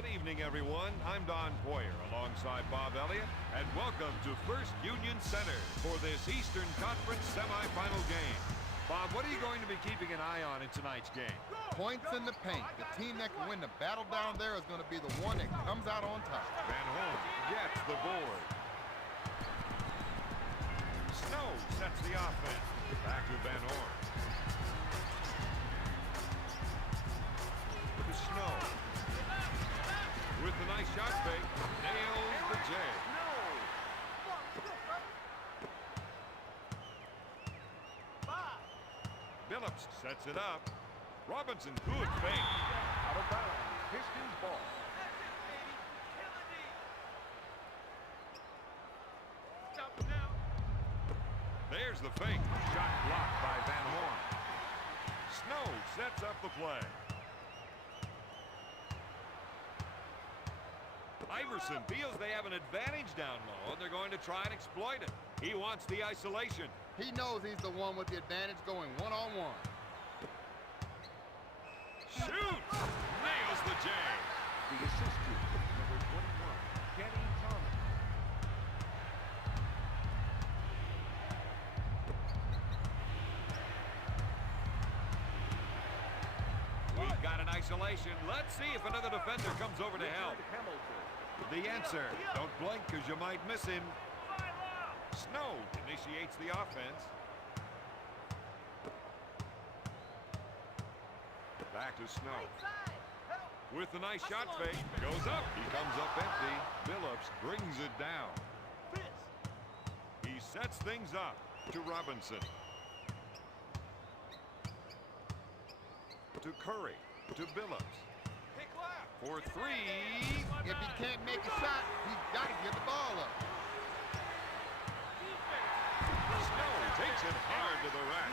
Good evening, everyone. I'm Don Poyer alongside Bob Elliott, and welcome to First Union Center for this Eastern Conference semifinal game. Bob, what are you going to be keeping an eye on in tonight's game? Points in the paint. The team that can win the battle down there is going to be the one that comes out on top. Van Horn gets the board. Snow sets the offense. Back to Van Horn. To Snow. With the nice shot fake, nails the J. Phillips sets it up. Robinson, good fake. Out of bounds, Pistons ball. Stop now. There's the fake. Shot blocked by Van Horn. Snow sets up the play. Iverson feels they have an advantage down low, and they're going to try and exploit it. He wants the isolation. He knows he's the one with the advantage going one-on-one. Shoots! Nails the J. The assist to number 21, Kenny Thomas. We've got an isolation. Let's see if another defender comes over to help. The answer, don't blink because you might miss him. Snow initiates the offense. Back to Snow. With the nice shot fake. Goes up. He comes up empty. Phillips brings it down. He sets things up to Robinson. To Curry. To Phillips. For three. If he can't make a shot, he's got to get the ball up. Snow takes it hard to the rack.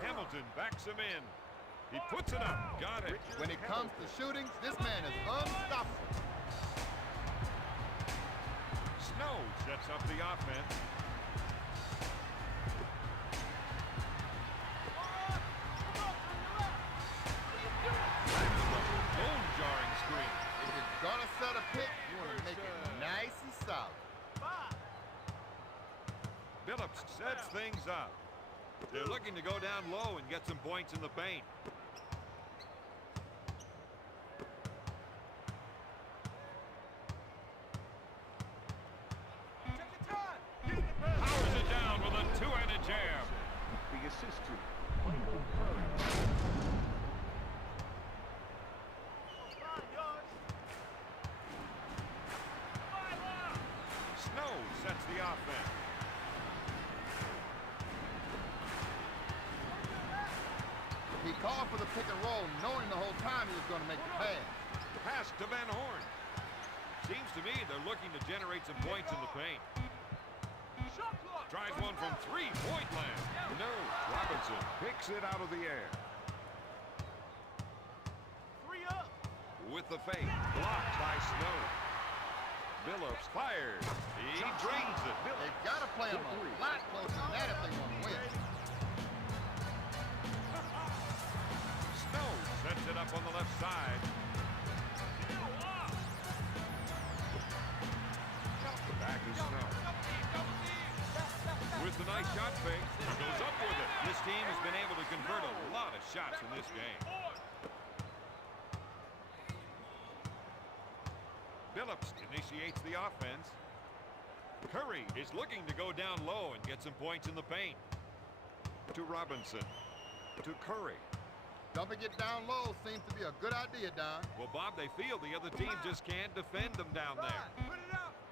Hamilton backs him in. He puts it up. Got it. When it comes to shooting, this man is unstoppable. Snow sets up the offense. Bone-jarring screen. If you're going to set a pick, you want to make it nice and solid. Phillips sets things up. They're looking to go down low and get some points in the paint. Powers it down with a two-handed jam. The assist to Michael Curry. Snow sets the offense. He called for the pick and roll, knowing the whole time he was going to make the pass. Pass to Van Horn. Seems to me they're looking to generate some points in the paint. Tries one from three-point land. No. Robinson picks it out of the air. With the fake. Blocked by Snow. Phillips fires. He drains it. They've got to play him a lot closer than that if they want to win. Snow sets it up on the left side. Back to Snow. With the nice shot fake, he goes up with it. This team has been able to convert a lot of shots in this game. Phillips initiates the offense. Curry is looking to go down low and get some points in the paint. To Robinson. To Curry. Dumping it down low seems to be a good idea, Don. Well, Bob, they feel the other team just can't defend them down there.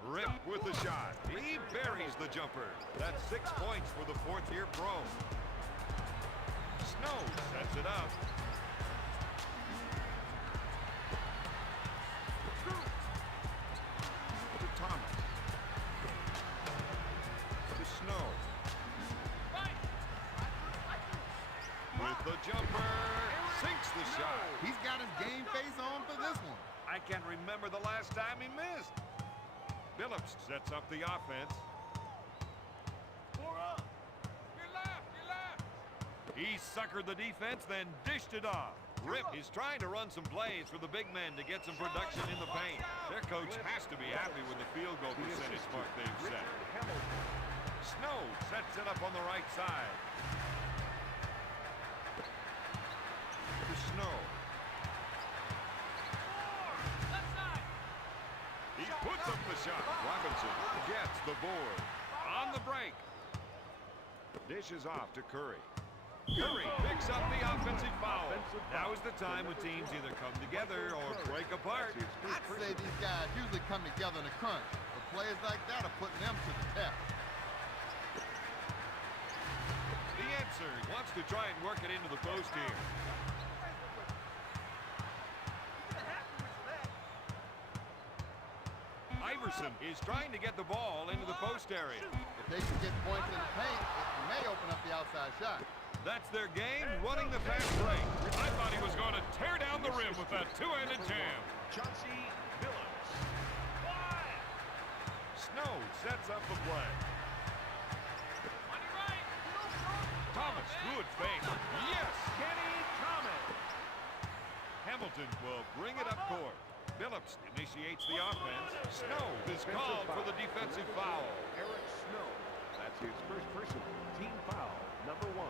Rip with the shot. He buries the jumper. That's 6 points for the fourth-year pro. Snow sets it up. To Thomas. To Snow. With the jumper. Sinks the shot. He's got his game face on for this one. I can't remember the last time he missed. Billups sets up the offense. Four up. Your left, your left. He suckered the defense, then dished it off. Rip is trying to run some plays for the big men to get some production in the paint. Their coach has to be happy with the field goal percentage mark they've set. Snow sets it up on the right side. To Snow. Left side. He puts up the shot. Robinson gets the board. On the break. Dishes off to Curry. Curry picks up the offensive foul. Now is the time when teams either come together or break apart. I'd say these guys usually come together in a crunch, but players like that are putting them to the test. The answer wants to try and work it into the post here. Iverson is trying to get the ball into the post area. If they can get points in the paint, it may open up the outside shot. That's their game, running the fast break. I thought he was going to tear down the rim with that two-handed jam. Chauncey Billups. Snow sets up the play. On your right. Thomas, good fake. Yes! Kenny Thomas. Hamilton will bring it up court. Billups initiates the offense. Snow is called for the defensive foul. Eric Snow. That's his first personal team foul, number 1.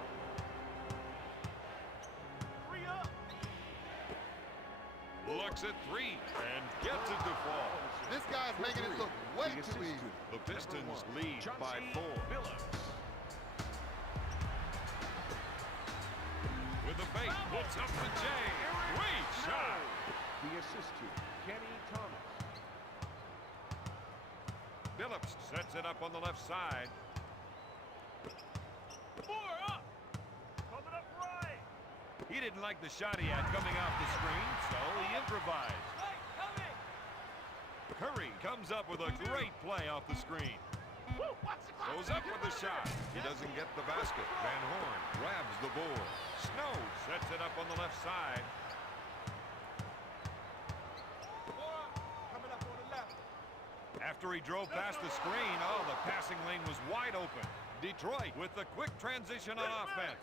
Looks at three and gets it to fall. This guy's making it look way too easy. The Pistons lead by 4. With the fake, puts up the J. Great shot. The assist to Kenny Thomas. Billups sets it up on the left side. 4 up. Coming up right. He didn't like the shot he had coming off the screen, so he improvised. Right, coming. Curry comes up with a great play off the screen. Woo, watch the clock. Goes up with the shot. He doesn't get the basket. Van Horn grabs the board. Snow sets it up on the left side. 4 up. Coming up on the left. After he drove past the screen, the passing lane was wide open. Detroit with the quick transition on offense.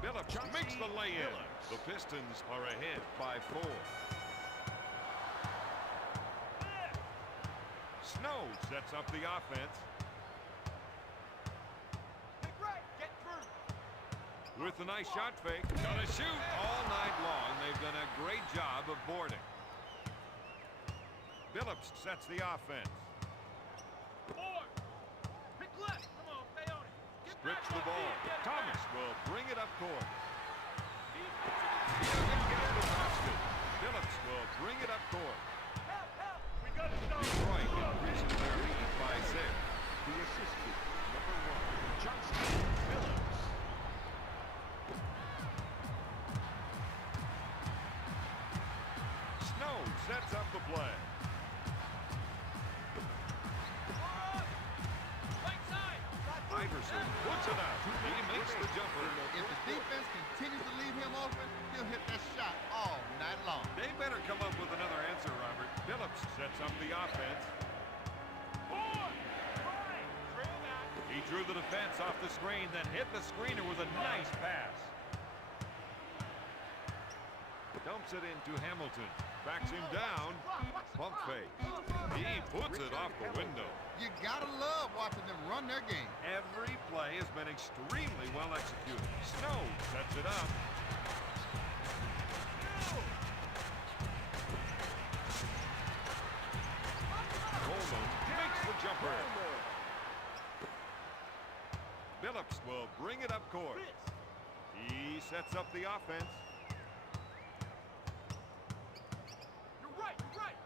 Billups makes the lay-in. The Pistons are ahead by 4. Snow sets up the offense. Get right. Get through. With a nice shot fake. Gonna shoot all night long. They've done a great job of boarding. Billups sets the offense. 4. Pick left. Come on, stay on it. Get Strips back the on ball. feet. Get it Thomas back. will bring it up court. Deep. He doesn't get the basket. Billups will bring it up court. Help, help. We got to stop. Detroit increases their lead by 6. The assist to number 1, Chauncey Billups. Snow sets up the play. Right side. Iverson puts it out. He makes the jumper. If the defense continues to leave him open, he'll hit that shot all night long. They better come up with another answer, Robert. Billups sets up the offense. 4. Right. Trail back. He drew the defense off the screen, then hit the screener with a nice pass. Dumps it into Hamilton. Backs him down. Pump fake. He puts it off the window. You gotta love watching them run their game. Every play has been extremely well executed. Snow sets it up. Coleman makes the jumper. Billups will bring it up court. He sets up the offense. You're right. You're right.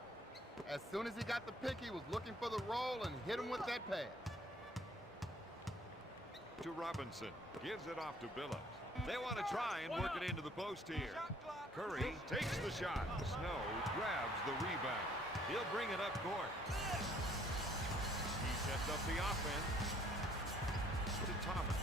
As soon as he got the pick, he was looking for the roll and hit him with that pass. To Robinson. Gives it off to Billups. They want to try and work it into the post here. Curry takes the shot. Snow grabs the rebound. He'll bring it up court. He sets up the offense. To Thomas.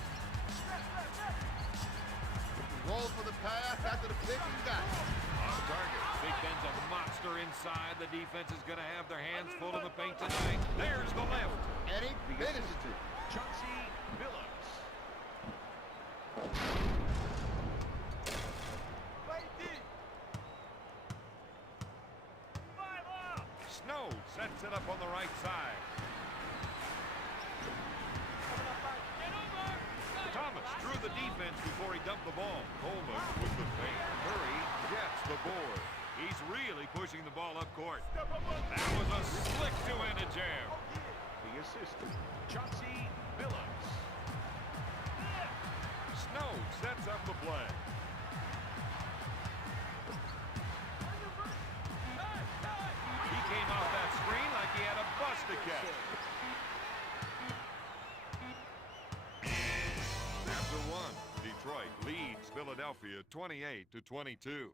Roll for the pass after the pick and got it. On target. Big Ben's a monster inside. The defense is going to have their hands full in the paint tonight. There's the lift. And he finishes it. Chauncey Billups. Snow sets it up on the right side. Thomas drew the defense before he dumped the ball. Coleman with the feint. Murray gets the board. He's really pushing the ball up court. That was a slick two-handed jam. The assist, Chauncey Billups. Snow sets up the play. He came off that screen like he had a bus to catch. After one, Detroit leads Philadelphia 28-22.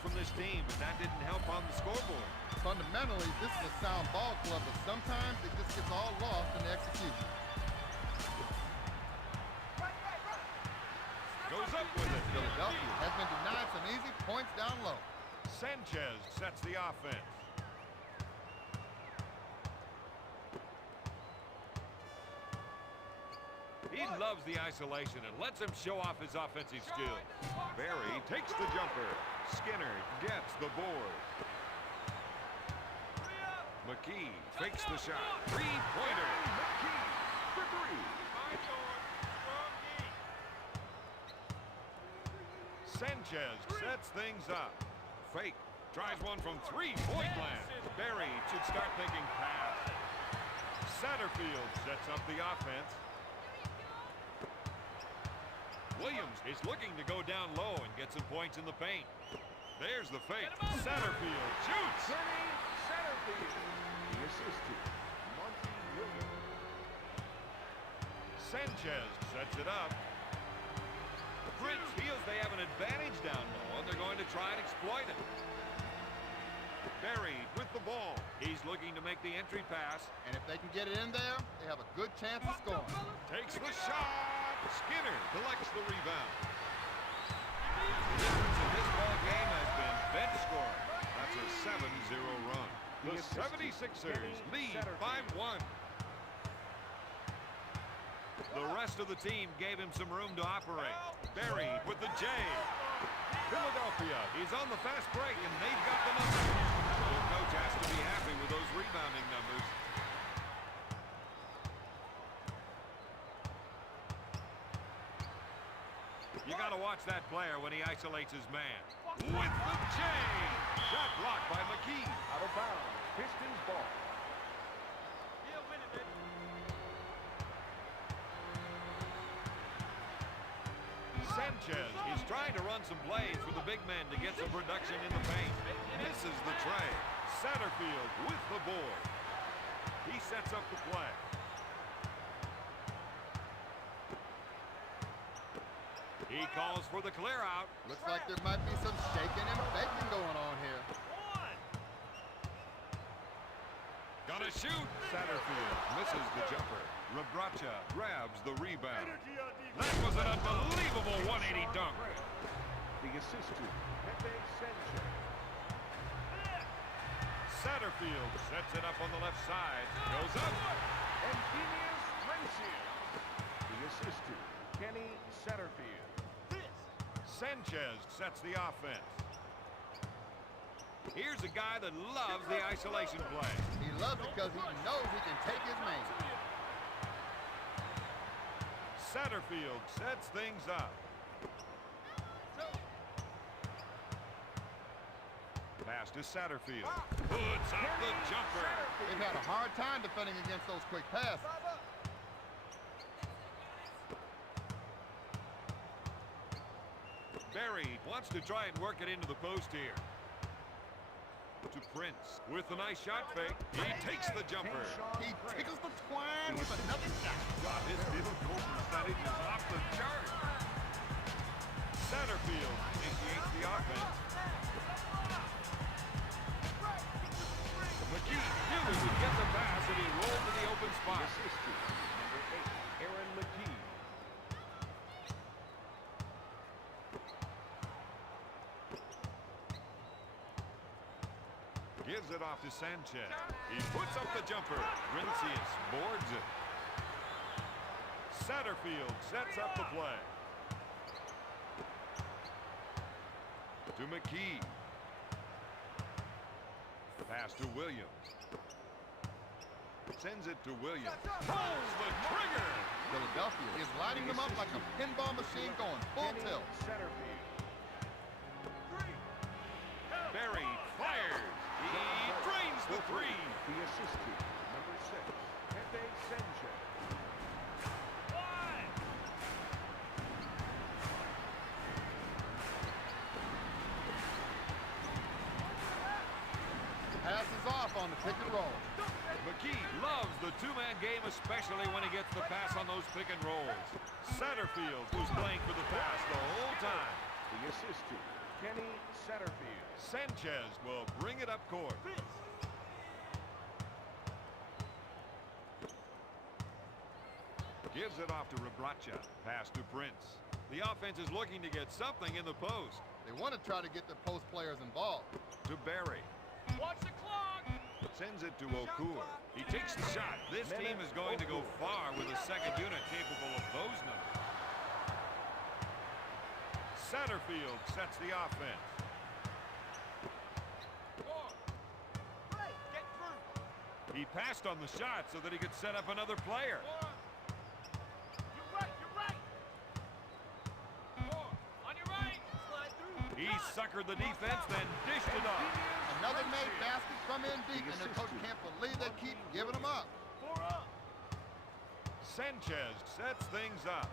From this team, but that didn't help on the scoreboard. Fundamentally, this is a sound ball club, but sometimes it just gets all lost in the execution. Goes up with it. Philadelphia has been denied some easy points down low. Sanchez sets the offense. He loves the isolation and lets him show off his offensive skills. Barry takes the jumper. Skinner gets the board. McKee fakes the shot. Three-pointer. McKee for three. Sanchez sets things up. Fake. Tries one from three-point land. Barry should start thinking pass. Satterfield sets up the offense. Williams is looking to go down low and get some points in the paint. There's the fake. Satterfield shoots. Kenny Satterfield. The assist to Monty Williams. Sanchez sets it up. Prince feels they have an advantage down low, and they're going to try and exploit it. Barry with the ball. He's looking to make the entry pass. And if they can get it in there, they have a good chance of scoring. Takes the shot. Skinner collects the rebound. The difference in this ball game has been bench scoring. That's a 7-0 run. The 76ers lead 5-1. The rest of the team gave him some room to operate. Barry with the J. Philadelphia is on the fast break, and they've got the numbers. The coach has to be happy with those rebounding numbers. You got to watch that player when he isolates his man. With the J. Shot blocked by McKee. Out of bounds. Pistons ball. Sanchez is trying to run some plays for the big man to get some production in the paint. Misses the tray. Satterfield with the board. He sets up the play. He calls for the clear out. Looks like there might be some shaking and baking going on here. Gonna shoot. Satterfield misses the jumper. Rabracha grabs the rebound. That was an unbelievable 180 dunk. The assist to Pepe Sanchez. Satterfield sets it up on the left side. Goes up. And Phineas Manciel. The assist to Kenny Satterfield. Sanchez sets the offense. Here's a guy that loves the isolation play. He loves it because he knows he can take his man. Satterfield sets things up. Pass to Satterfield. Puts up the jumper. They've had a hard time defending against those quick passes. Barry wants to try and work it into the post here. To Prince with a nice shot fake. He takes the jumper. He tickles the twine with another shot. God, his field goal percentage is off the chart. Satterfield initiates the offense. McKee knew he would get the pass, and he rolled to the open spot. Assist to number 8, Aaron McKee. Gives it off to Sanchez. He puts up the jumper. Rincius boards it. Satterfield sets up the play. To McKee. Pass to Williams. Sends it to Williams. Pulls the trigger. Philadelphia is lighting them up like a pinball machine going full tilt. Satterfield. Barry fires. He drains the three. The assist to number 6, Pepe Sanchez. Passes off on the pick and roll. McKee loves the two-man game, especially when he gets the pass on those pick and rolls. Satterfield, who's playing for the pass the whole time. The assist to Kenny Satterfield. Sanchez will bring it up court. Gives it off to Rabracha. Pass to Prince. The offense is looking to get something in the post. They want to try to get the post players involved. To Barry. Watch the clock. Sends it to Okur. He takes the shot. This team is going to go far with a second unit capable of those numbers. Satterfield sets the offense. Get through. He passed on the shot so that he could set up another player. You're right. On your right. Slide through. He suckered the defense, then dished it off. Another made basket from in deep, and their coach can't believe they keep giving them up. 4 up. Sanchez sets things up.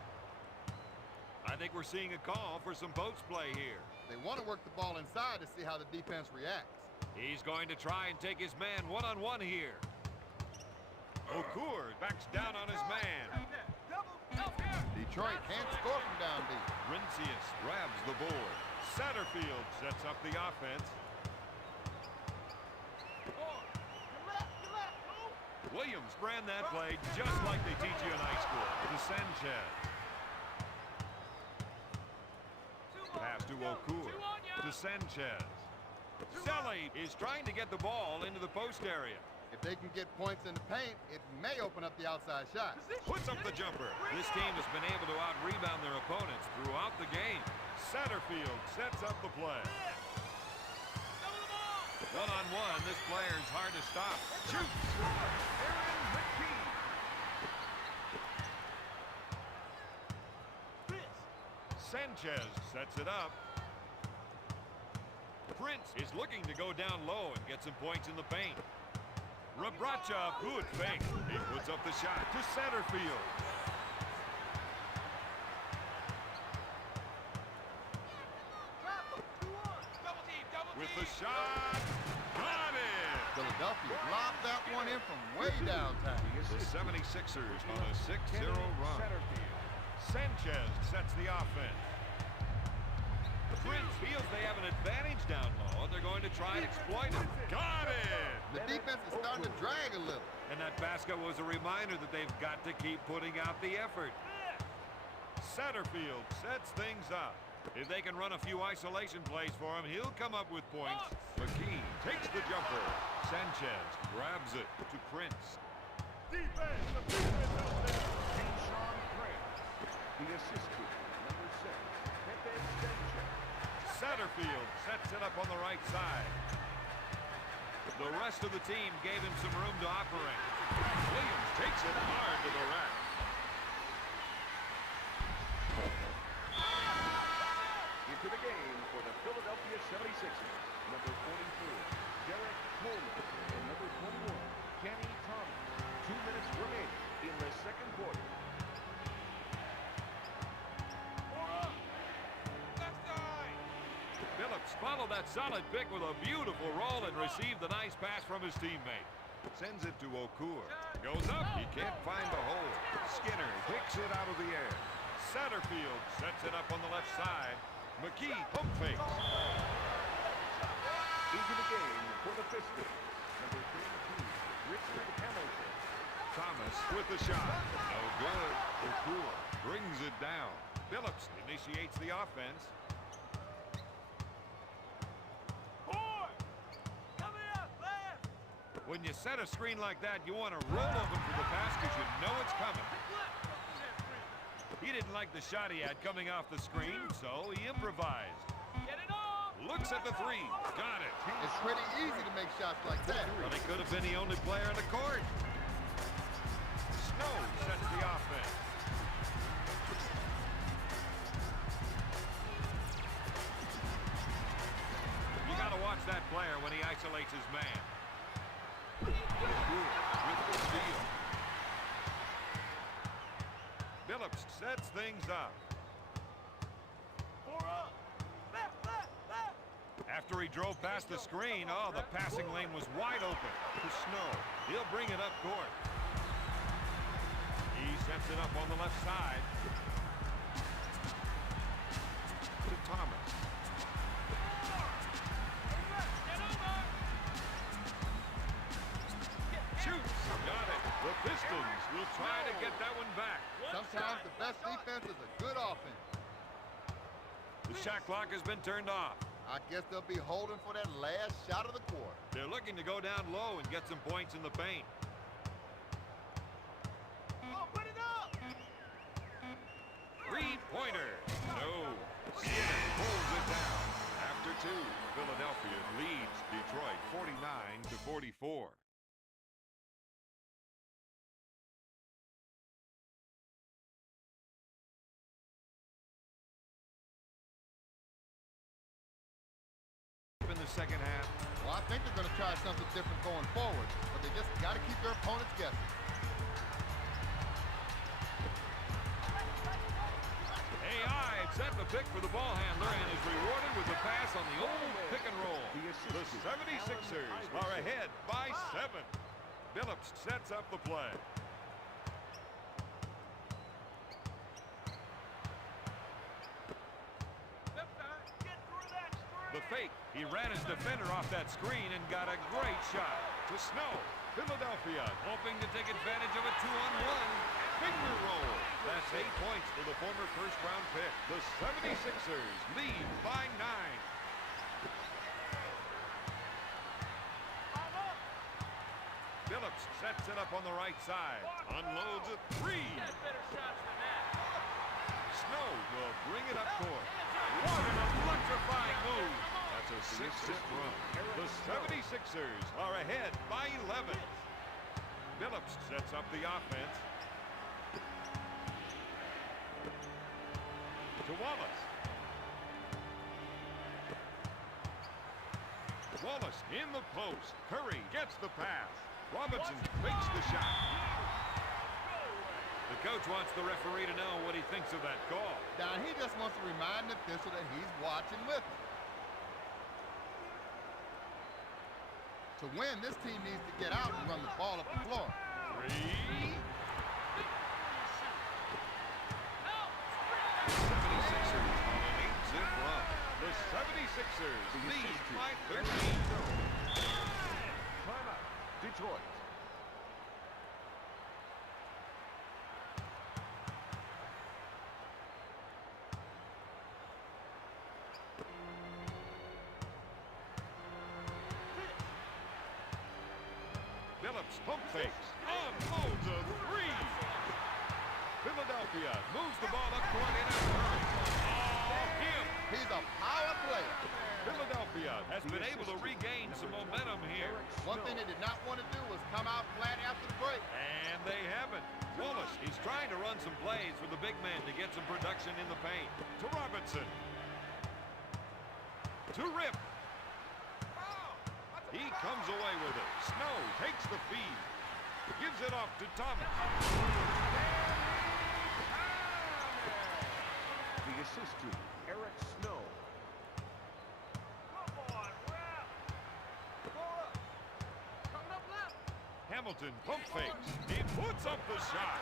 I think we're seeing a call for some post play here. They want to work the ball inside to see how the defense reacts. He's going to try and take his man one-on-one here. Okur backs down on his man. Double. Help here. Detroit can't score from down deep. Rincius grabs the board. Satterfield sets up the offense. Williams ran that play just like they teach you in high school. To Sanchez. Pass to Okur. To Sanchez. Selly is trying to get the ball into the post area. If they can get points in the paint, it may open up the outside shot. Puts up the jumper. This team has been able to out-rebound their opponents throughout the game. Satterfield sets up the play. One-on-one, this player is hard to stop. Shoots! Aaron McKee. Sanchez sets it up. Prince is looking to go down low and get some points in the paint. Rabracha, good fake. He puts up the shot to Satterfield. With the shot, got it! Philadelphia lobbed that one in from way downtown. The 76ers on a 6-0 run. Sanchez sets the offense. Prince feels they have an advantage down low, and they're going to try and exploit it. Got it! The defense is starting to drag a little. And that basket was a reminder that they've got to keep putting out the effort. Satterfield sets things up. If they can run a few isolation plays for him, he'll come up with points. McKee takes the jumper. Sanchez grabs it to Prince. Defense out there. Deshaun Grant. The assist to number 6, Pepe Sanchez. Satterfield sets it up on the right side. The rest of the team gave him some room to operate. Williams takes it hard to the rack. Into the game for the Philadelphia 76ers, number 44, Derek Coleman, and number 21, Kenny Thomas. 2 minutes remaining in the second quarter. Phillips followed that solid pick with a beautiful roll and received the nice pass from his teammate. Sends it to Okur. Goes up. He can't find the hole. Skinner picks it out of the air. Satterfield sets it up on the left side. McKee pump fakes. Into the game for the Pistons, number 32, Richard Hamilton. Thomas with the shot. No good. Okur brings it down. Phillips initiates the offense. When you set a screen like that, you want to roll open for the pass because you know it's coming. He didn't like the shot he had coming off the screen, so he improvised. Get it off! Looks at the three. Got it. It's pretty easy to make shots like that. Well, he could have been the only player on the court. Snow sets the offense. You got to watch that player when he isolates his man. With the steal. Phillips sets things up. After he drove past the screen, oh, the passing lane was wide open to Snow. He'll bring it up court. He sets it up on the left side to Thomas. Shoots. Got it. The Pistons will try to get that one back. Sometimes the best defense is a good offense. The shot clock has been turned off. I guess they'll be holding for that last shot of the quarter. They're looking to go down low and get some points in the paint. Oh, put it up! Three-pointer. No. Skinner pulls it down. After two, Philadelphia leads Detroit 49-44. In the second half. Well, I think they're going to try something different going forward, but they just got to keep their opponents guessing. AI set the pick for the ball handler and is rewarded with a pass on the old pick and roll. The 76ers are ahead by 7. Phillips sets up the play. The fake. He ran his defender off that screen and got a great shot to Snow. Philadelphia hoping to take advantage of a 2-on-1 finger roll. That's 8 points for the former first-round pick. The 76ers lead by 9. Phillips sets it up on the right side. Unloads a 3. Snow will bring it up court. What an electrifying move. That's a 6-zip run. The 76ers are ahead by 11. Phillips sets up the offense. To Wallace. Wallace in the post. Curry gets the pass. Robinson fakes the shot. The coach wants the referee to know what he thinks of that call. Now, he just wants to remind the official that he's watching with him. To win, this team needs to get out and run the ball up the floor. 3. 76ers on an 8-zip run. The 76ers lead by 13. Timeout. Detroit. Phillips pump fakes. Unloads a 3. Philadelphia moves the ball up court in a hurry. Oh, him. He's a power player. Philadelphia has been able to regain some momentum here. One thing they did not want to do was come out flat after the break. And they haven't. Wallace, he's trying to run some plays for the big man to get some production in the paint. To Robinson. To Rip. He comes away with it. Snow takes the feed. Gives it off to Thomas. The assist to Eric Snow. Hamilton pump fakes. He puts up the shot.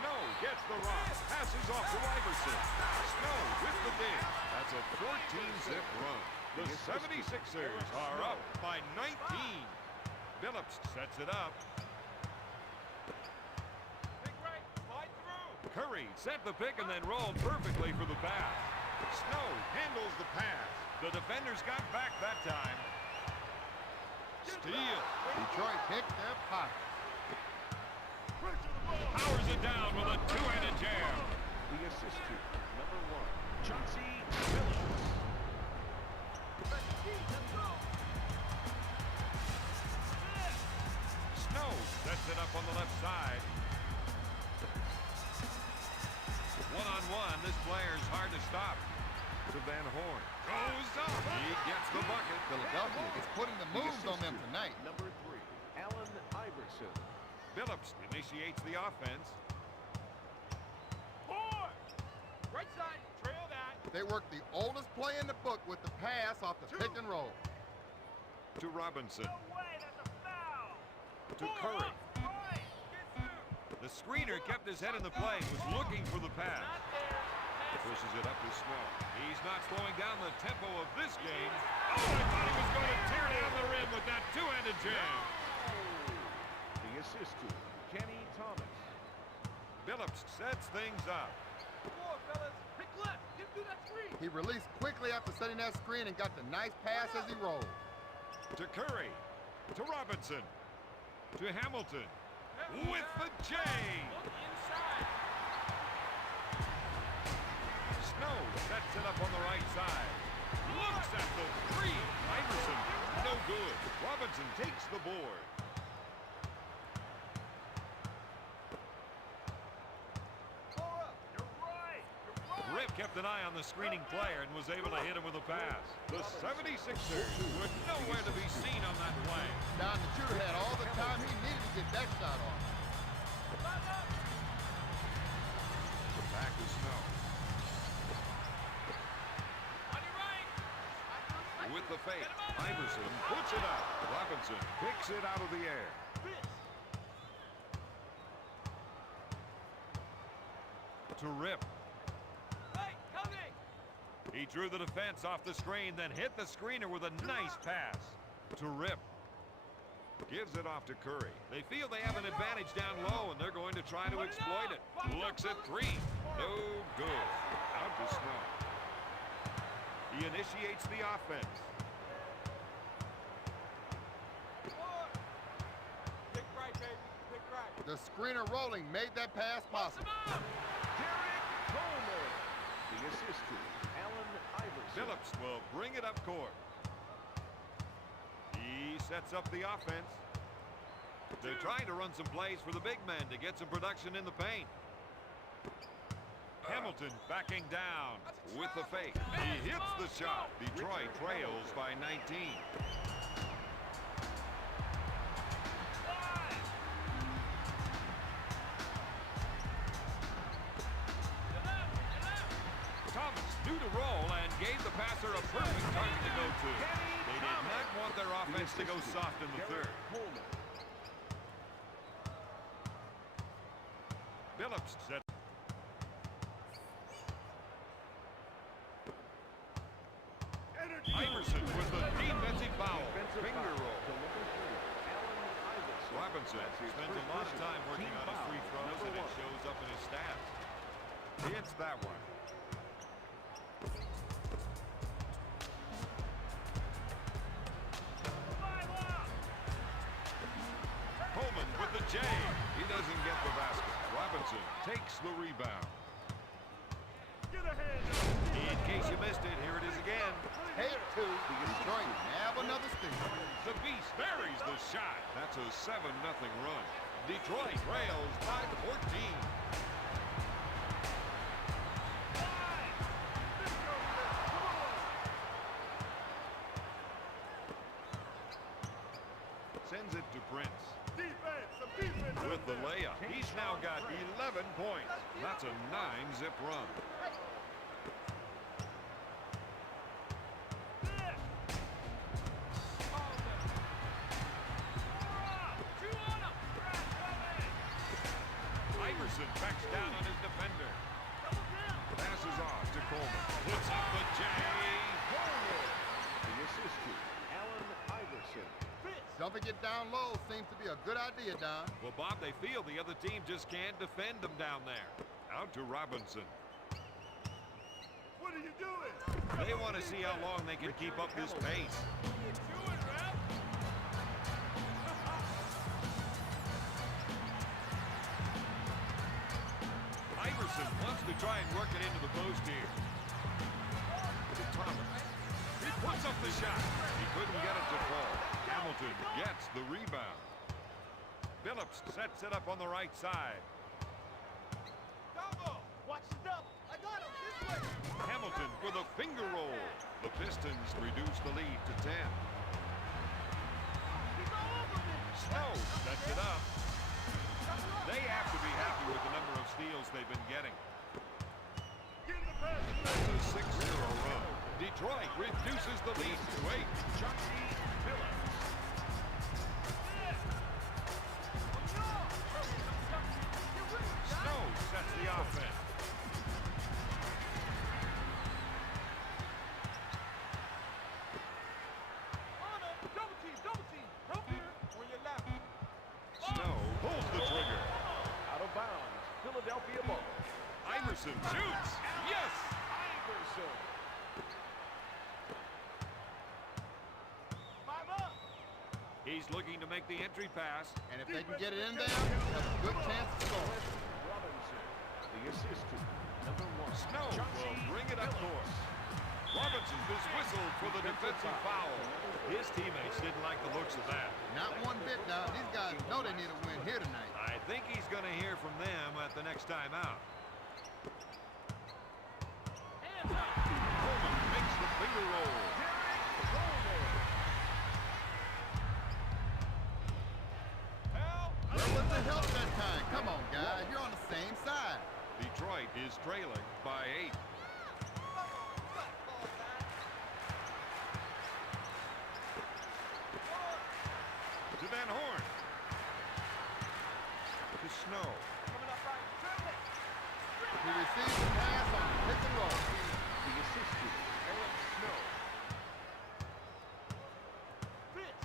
Snow gets the rock. Passes off to Iverson. Snow with the dig. That's a 14-zip run. The 76ers are up by 19. Phillips sets it up. Curry set the pick and then rolled perfectly for the pass. Snow handles the pass. The defenders got back that time. Steal. Detroit picked their pocket. Powers it down with a two-handed jam. The assist to number 1, Chauncey Billups. Snow sets it up on the left side. One-on-one, this player's hard to stop. To Van Horn. Goes up. He gets the bucket. Philadelphia is putting the moves on them tonight. Number 3, Allen Iverson. Billups initiates the offense. Right side, trail that. They work the oldest play in the book with the pass off the pick and roll. To Robinson. No way, that's a foul. To Curry. The screener kept his head in the play, was looking for the pass. Not there. Pushes it up to Snow. He's not slowing down the tempo of this game. Oh, I thought he was going to tear down the rim with that two-handed jam. The assist to Kenny Thomas. Billups sets things up. Come on, fellas. Pick left. Get through that screen. He released quickly after setting that screen and got the nice pass as he rolled. To Curry. To Robinson. To Hamilton. With the J. Look inside. Snow sets it up on the right side. Looks at the three. Iverson, no good. Robinson takes the board. You're right. Rip kept an eye on the screening player and was able to hit him with a pass. The 76ers were nowhere to be seen on that play. Don, the shooter had all the time he needed to get that shot off. Back to Snow. On your right. With the fake, Iverson puts it up. Robinson picks it out of the air. To Rip. Hey, coming. He drew the defense off the screen, then hit the screener with a nice pass. To Rip. Gives it off to Curry. They feel they have an advantage down low, and they're going to try to exploit it. Looks at three. No good. Out to Snow. He initiates the offense. Pick right, baby. Pick right. The screener rolling made that pass possible. Derek Coleman. The assist to Allen Iverson. Billups will bring it up court. He sets up the offense. They're trying to run some plays for the big men to get some production in the paint. Hamilton backing down with the fake. He hits the shot. Detroit trails by 19. Thomas knew to roll and gave the passer a perfect target to go to. They did not want their offense to go soft in the third. Billups set. Iverson with the defensive foul. Finger roll. Robinson spends a lot of time working on his free throws, and it shows up in his stats. He hits that one. Coleman with the J. He doesn't get the basket. Robinson takes the rebound. In case you missed it, here it is again. Take two. Detroit have another steal. The Beast buries the shot. That's a 7-0 run. Detroit trails by 14. Sends it to Prince. With the layup, he's now got 11 points. That's a 9-zip run. Iverson backs down on his defender. Passes off to Coleman. Puts up the J. The assist to Allen Iverson. Dumping it down low seems to be a good idea, Don. Well, Bob, they feel the other team just can't defend them down there. Out to Robinson. What are you doing? They want to see how long they can keep up this pace. What are you doing, Ralph? to try and work it into the post here. To Thomas. He puts up the shot. He couldn't get it to fall. Hamilton gets the rebound. Phillips sets it up on the right side. Double. Watch the double. I got him. This way. Hamilton with a finger roll. The Pistons reduce the lead to 10. He's all over me. Snow sets it up. They have to be happy with the number of steals they've been getting. Get in the pass. That's a 6-0 run. Detroit reduces the lead to 8. Chauncey Billups. Snow sets the offense. On him. Double team. Help here on your left. Snow pulls the trigger. Out of bounds. Philadelphia ball. Iverson shoots. Yes! Iverson. 5 up. He's looking to make the entry pass. And if they can get it in there, they have a good chance to score. Robinson. The assist to number 1. Snow will bring it up court. Robinson is whistled for the defensive foul. His teammates didn't like the looks of that. Not one bit now. These guys know they need a win here tonight. I think he's going to hear from them at the next time out. Hands up. Coleman makes the finger roll. Help. Where was the help that time? Come on, guys. You're on the same side. Detroit is trailing by 8. To Van Horn. To Snow. Coming up right. Dribble it. He receives the pass on the pick and roll. The assist to Eric Snow. Fitz.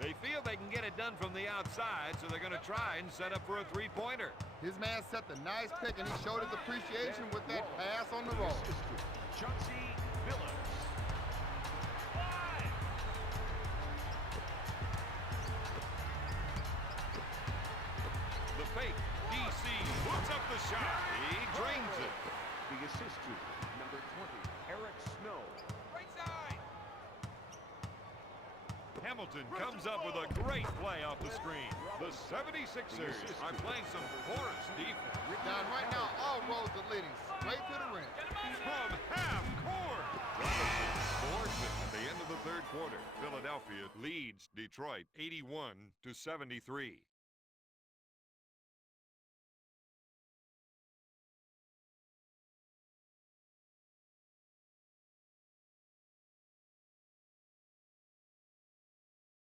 They feel they can get it done from the outside, so they're going to try and set up for a three-pointer. His man set the nice pick, and he showed his appreciation with that pass on the roll. Assist to Chauncey Billups. The fake. DC puts up the shot. He drains it. The assist to number 20, Eric Snow. Right side. Hamilton comes up with a great play off the screen. The 76ers are playing some porous defense. Down right now, all roads are leading straight to the rim. From half court. Robinson scores it at the end of the third quarter. Philadelphia leads Detroit 81-73.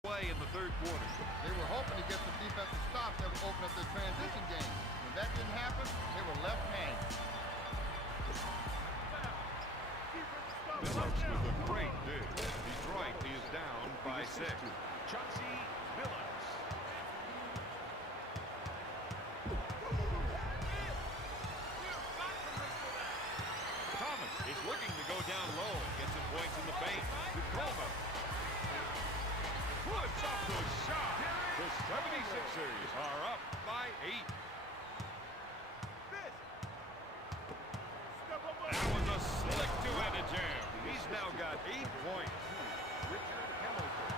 Play in the third quarter. They were hoping to get some defensive stops that would open up their transition game. When that didn't happen, they were left hanging. Phillips with a great dig. Detroit is down by 6. Chauncey Billups. Thomas is looking to go down low and get some points in the paint. Diploma puts up the shot. The 76ers are up by 8. That was a slick two-handed jam. He's now got 8 points. Richard Hamilton.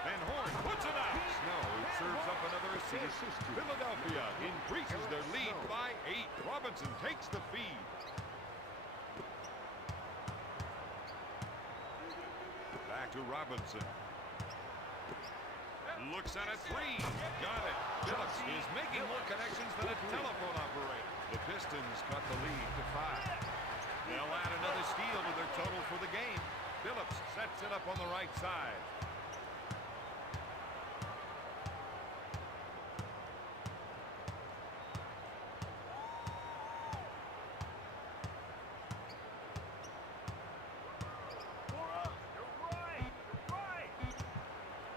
Van Horn puts it out. Snow serves up another assist. Philadelphia increases their lead by 8. Robinson takes the feed. Back to Robinson. Looks at a 3. Got it. Phillips is making more connections than a telephone operator. The Pistons cut the lead to 5. They'll add another steal to their total for the game. Phillips sets it up on the right side.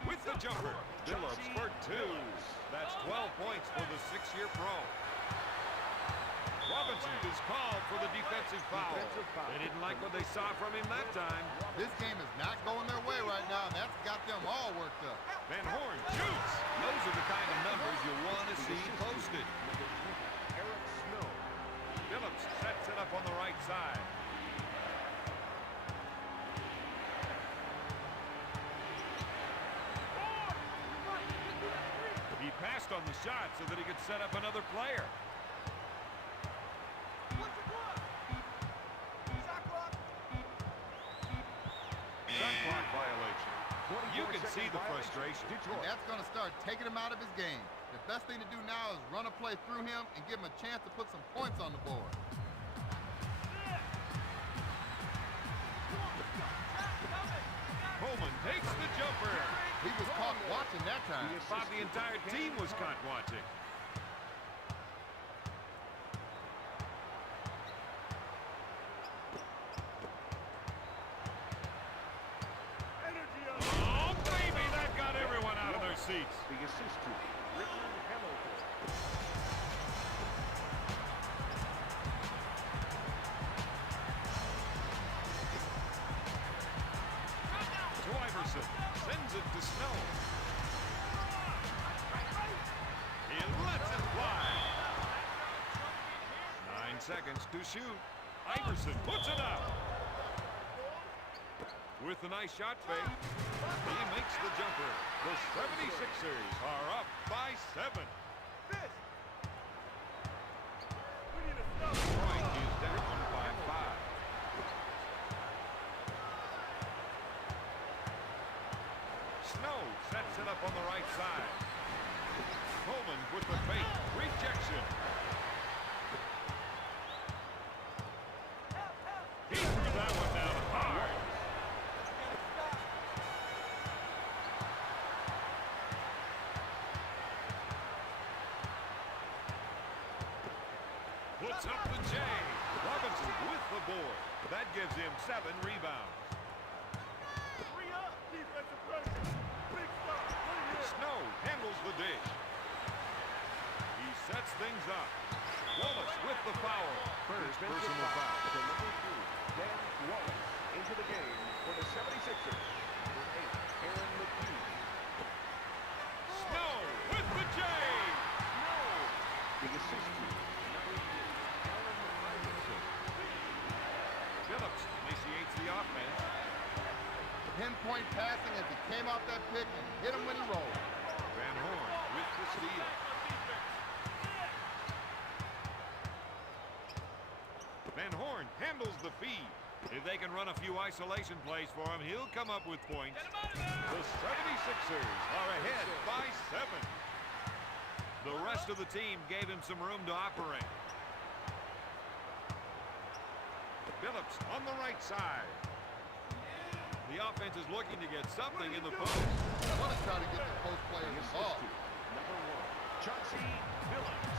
With the jumper, Phillips for 2. That's 12 points for the 6-year pro. Robinson is called for the defensive foul. Defensive foul. They didn't like what they saw from him that time. This game is not going their way right now, and that's got them all worked up. Van Horn shoots. Those are the kind of numbers you want to see posted. Eric Snow. Phillips sets it up on the right side. He passed on the shot so that he could set up another player. Shot clock violation. You can see the frustration. And that's going to start taking him out of his game. The best thing to do now is run a play through him and give him a chance to put some points on the board. Coleman takes the jumper. He was caught watching that time. Thought the entire team was caught watching. Oh, baby, that got everyone out of their seats. The assist to Richard Hamilton. To Iverson. Sends it to Snow. He lets it fly. 9 seconds to shoot. Iverson puts it up. With a nice shot fake, he makes the jumper. The 76ers are up by 7. Detroit is down by 5. Snow sets it up on the right side. Coleman with the fake. Rejection. He threw that one down hard. Puts up the J. Robinson with the board. That gives him 7 rebounds. Snow handles the dish. He sets things up. Wallace with the foul. First personal foul. To number 2, Dan Wallace into the game for the 76ers. Number 8, Aaron McKee. Snow with the J. Snow. The assist to number 3, Allen Iverson. Phillips initiates the offense. Pinpoint passing as he came off that pick and hit him when he rolled. Van Horn with the steal. Van Horn handles the feed. If they can run a few isolation plays for him, he'll come up with points. The 76ers are ahead by 7. The rest of the team gave him some room to operate. Phillips on the right side. The offense is looking to get something in the post. I want to try to get the post players The assist involved. to number 1, Chauncey Billups.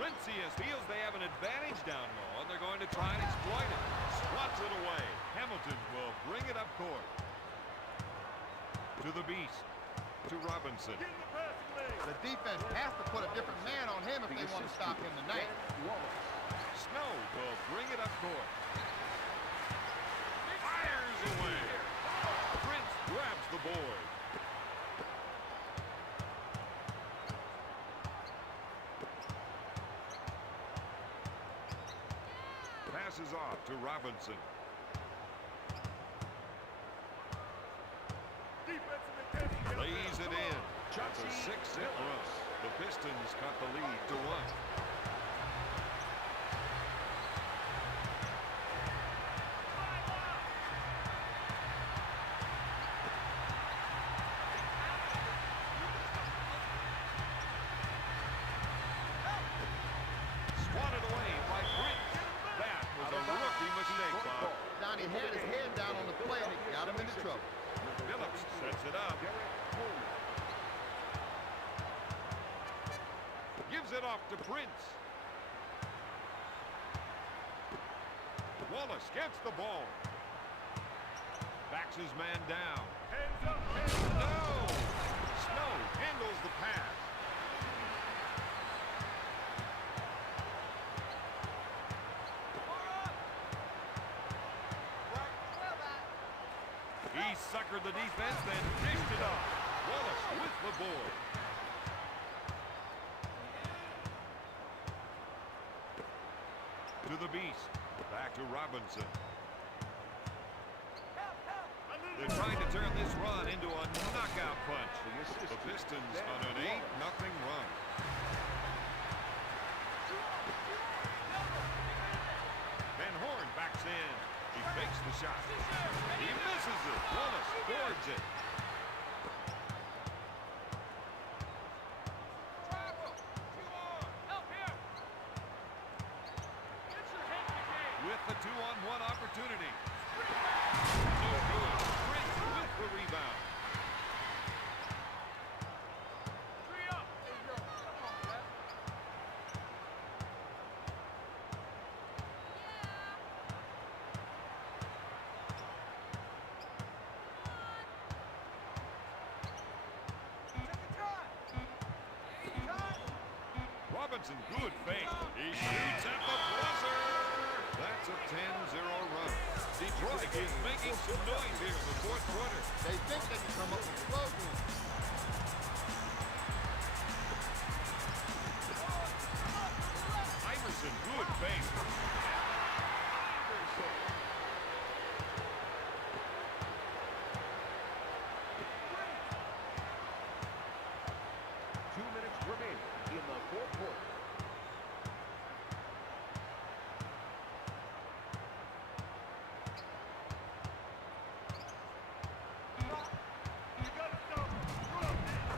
Rincius feels they have an advantage down low, and they're going to try and exploit it. Swats it away. Hamilton will bring it up court. To the Beast. To Robinson. The defense has to put a different man on him if they want to stop him tonight. Dan Wallace. Snow will bring it up court. Fires away. Prince grabs the board. Passes off to Robinson. Lays it in. It's a 6-hit run. The Pistons cut the lead to 1. Swatted away by Prince. That was a rookie mistake, Bob. Donnie had his head down on the play and it got him into trouble. Phillips sets it up. Gives it off to Prince. Wallace gets the ball. Backs his man down. No! Snow handles the pass. He suckered the defense, then dished it off. Wallace with the board. To the beast. Back to Robinson. They're trying to turn this run into a knockout punch. The Pistons on an 8-0 run. Van Horn backs in. He fakes the shot. He misses it. Wallace boards it. With the 2-on-1 opportunity. No good. Prince with the rebound. Robinson, good fake. He shoots at the buzzer. That's a 10-0 run. Detroit is making some noise here in the fourth quarter. They think they can come up with a slogan. Iverson, good fake. 2 minutes remaining in the fourth quarter.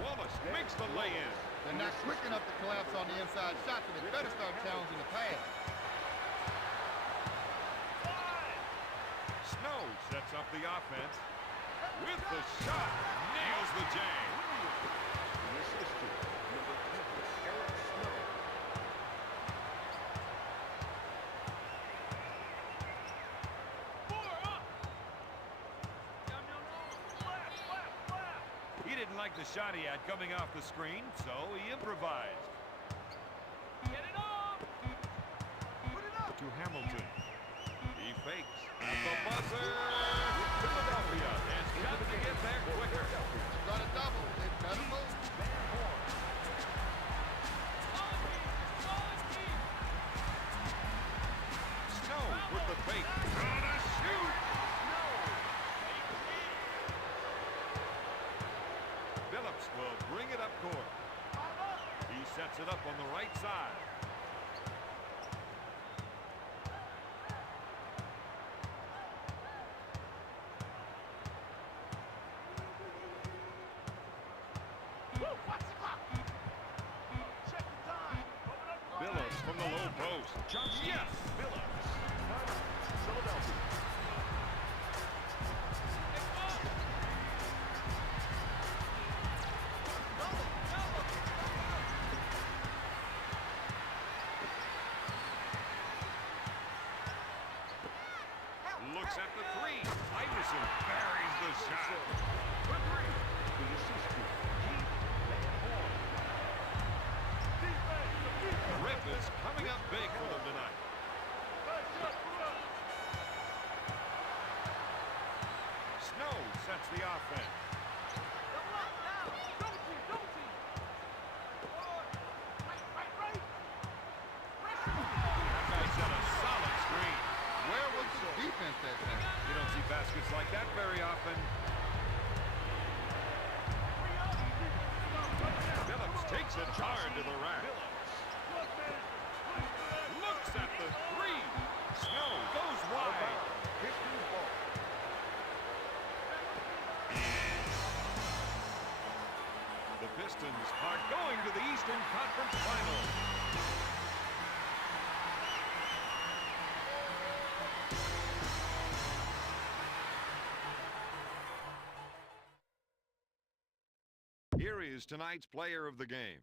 Wallace makes the lay-in. They're not quick enough to collapse on the inside shot, so they better start challenging the pass. Snow sets up the offense. With the shot, nails the jam. The assist to number 20, Eric Snow. He didn't like the shot he had coming off the screen, so he improvised. Get it up! Put it up to Hamilton. He fakes. At the buzzer. Philadelphia has got to get there quicker. Got a double. They better move. Snow with the fake. Gonna shoot. Phillips will bring it up court. He sets it up on the right side. Phillips from the low post. Yes! Phillips. Philadelphia. Looks at the three. Iverson buries the shot. For three. The assist to Keith Van Horn. Rip is coming up big for them tonight. Snow sets the offense. That guy set a solid screen. Where was the defense that time? You don't see baskets like that very often. Phillips takes it hard to the rack. Looks at the three. Snow goes wide. Pistons ball. The Pistons are going to the Eastern Conference Finals. Here is tonight's player of the game.